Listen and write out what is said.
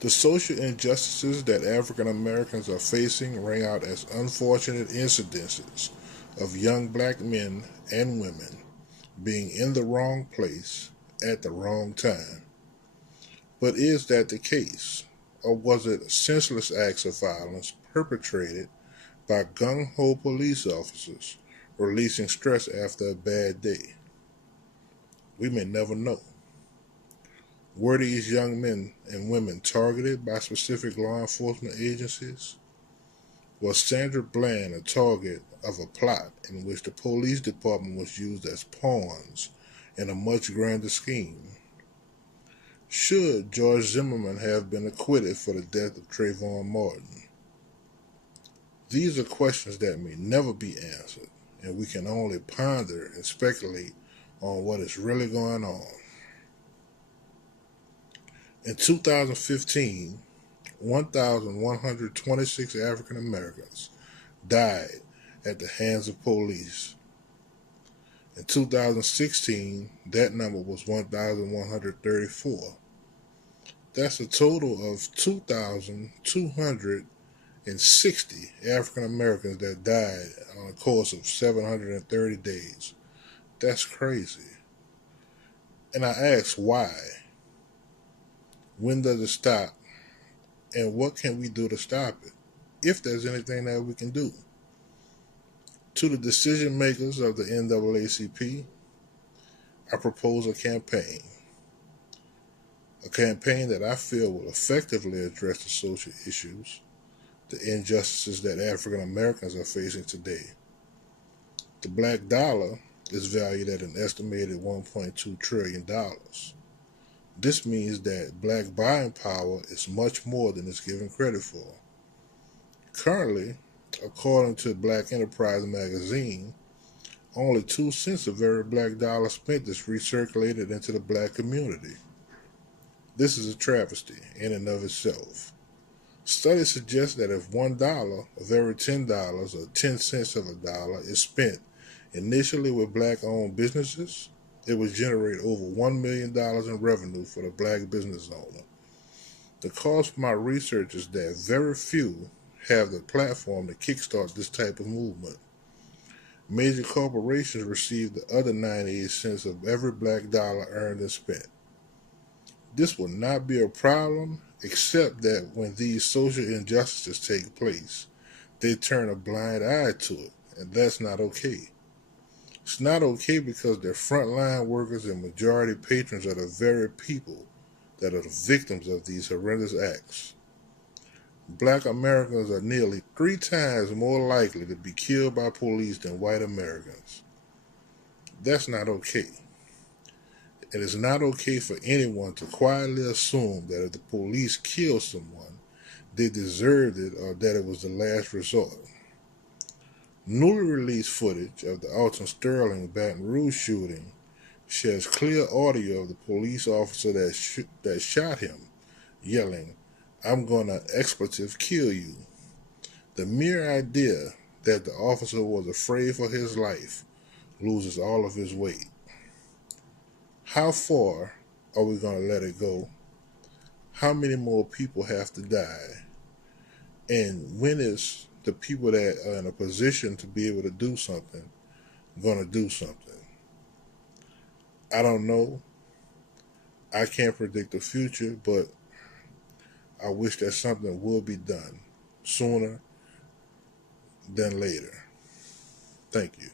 The social injustices that African Americans are facing ring out as unfortunate incidences of young black men and women being in the wrong place at the wrong time. But is that the case? Or was it senseless acts of violence perpetrated by gung ho police officers releasing stress after a bad day? We may never know. Were these young men and women targeted by specific law enforcement agencies? Was Sandra Bland a target of a plot in which the police department was used as pawns in a much grander scheme? Should George Zimmerman have been acquitted for the death of Trayvon Martin? These are questions that may never be answered, and we can only ponder and speculate on what is really going on. In 2015, 1,126 African Americans died at the hands of police. In 2016, that number was 1,134. That's a total of 2,260 African Americans that died on a course of 730 days. That's crazy. And I ask why? When does it stop? And what can we do to stop it? If there's anything that we can do. To the decision makers of the NAACP, I propose a campaign. A campaign that I feel will effectively address the social issues, the injustices that African Americans are facing today. The black dollar is valued at an estimated $1.2 trillion. This means that black buying power is much more than it's given credit for. Currently, according to Black Enterprise magazine, only 2 cents of every black dollar spent is recirculated into the black community. This is a travesty in and of itself. Studies suggest that if $1 of every $10 or 10 cents of a dollar is spent initially with black-owned businesses, it would generate over $1 million in revenue for the black business owner. The cause for my research is that very few have the platform to kickstart this type of movement. Major corporations receive the other 98 cents of every black dollar earned and spent. This will not be a problem, except that when these social injustices take place, they turn a blind eye to it, and that's not okay. It's not okay because their frontline workers and majority patrons are the very people that are the victims of these horrendous acts. Black Americans are nearly 3 times more likely to be killed by police than white Americans. That's not okay. It is not okay for anyone to quietly assume that if the police kill someone, they deserved it or that it was the last resort. Newly released footage of the Alton Sterling Baton Rouge shooting shares clear audio of the police officer that shot him, yelling, "I'm gonna expletive kill you." The mere idea that the officer was afraid for his life loses all of his weight. How far are we going to let it go? How many more people have to die? And when is the people that are in a position to be able to do something going to do something? I don't know. I can't predict the future, but I wish that something will be done sooner than later. Thank you.